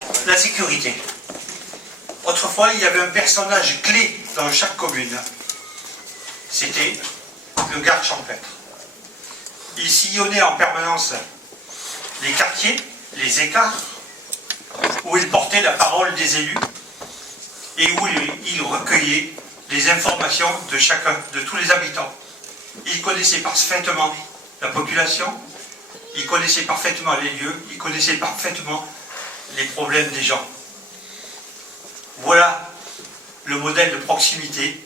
La sécurité. Autrefois, il y avait un personnage clé dans chaque commune. C'était le garde champêtre. Il sillonnait en permanence les quartiers, les écarts, où il portait la parole des élus et où il recueillait les informations de tous les habitants. Il connaissait parfaitement la population, il connaissait parfaitement les lieux, il connaissait parfaitement les problèmes des gens. Voilà le modèle de proximité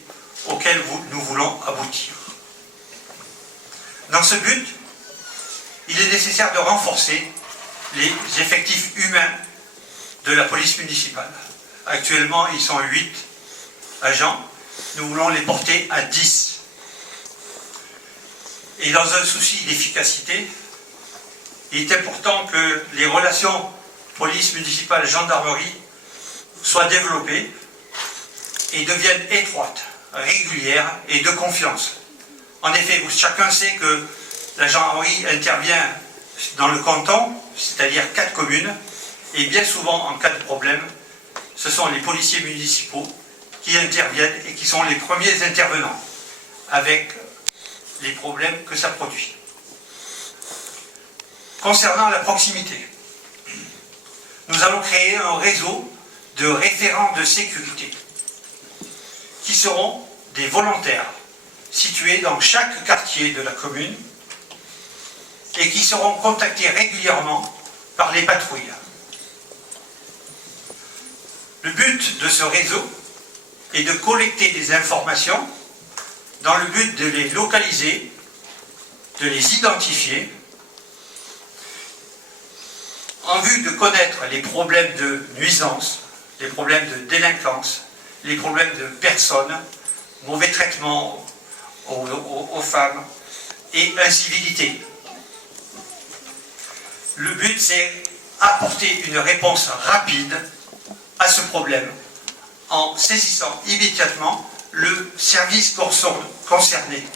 auquel nous voulons aboutir. Dans ce but, il est nécessaire de renforcer les effectifs humains de la police municipale. Actuellement, ils sont 8 agents. Nous voulons les porter à 10. Et dans un souci d'efficacité, il est important que les relations police municipale, gendarmerie soient développées et deviennent étroites, régulières et de confiance. En effet, chacun sait que la gendarmerie intervient dans le canton, c'est-à-dire 4 communes, et bien souvent, en cas de problème, ce sont les policiers municipaux qui interviennent et qui sont les premiers intervenants avec les problèmes que ça produit. Concernant la proximité, nous allons créer un réseau de référents de sécurité qui seront des volontaires situés dans chaque quartier de la commune et qui seront contactés régulièrement par les patrouilles. Le but de ce réseau est de collecter des informations dans le but de les localiser, de les identifier, en vue de connaître les problèmes de nuisance, les problèmes de délinquance, les problèmes de personnes, mauvais traitement aux femmes et incivilité. Le but, c'est apporter une réponse rapide à ce problème en saisissant immédiatement le service concerné.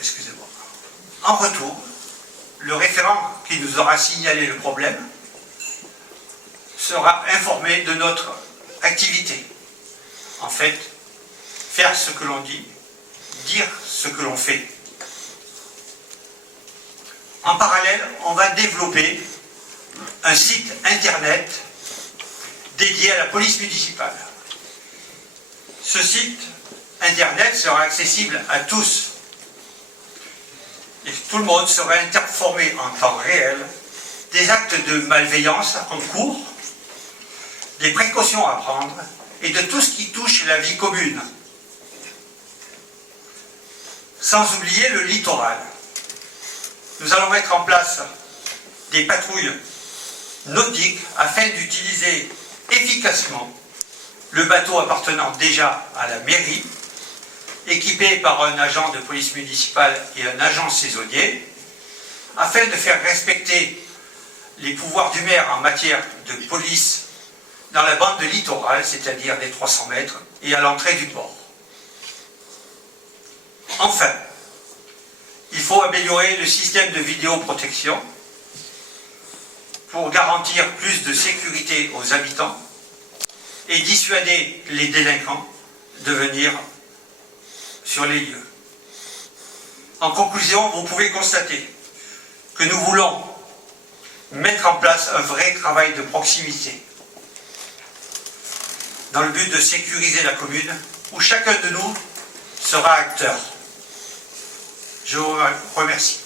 Excusez-moi. En retour, le référent qui nous aura signalé le problème sera informé de notre activité. En fait, faire ce que l'on dit, dire ce que l'on fait. En parallèle, on va développer un site internet dédié à la police municipale. Ce site internet sera accessible à tous. Et tout le monde sera informé en temps réel des actes de malveillance en cours, des précautions à prendre et de tout ce qui touche la vie commune. Sans oublier le littoral. Nous allons mettre en place des patrouilles nautiques afin d'utiliser efficacement le bateau appartenant déjà à la mairie, équipé par un agent de police municipale et un agent saisonnier, afin de faire respecter les pouvoirs du maire en matière de police dans la bande littorale, c'est-à-dire les 300 mètres, et à l'entrée du port. Enfin, il faut améliorer le système de vidéoprotection pour garantir plus de sécurité aux habitants et dissuader les délinquants de venir sur les lieux. En conclusion, vous pouvez constater que nous voulons mettre en place un vrai travail de proximité dans le but de sécuriser la commune où chacun de nous sera acteur. Je vous remercie.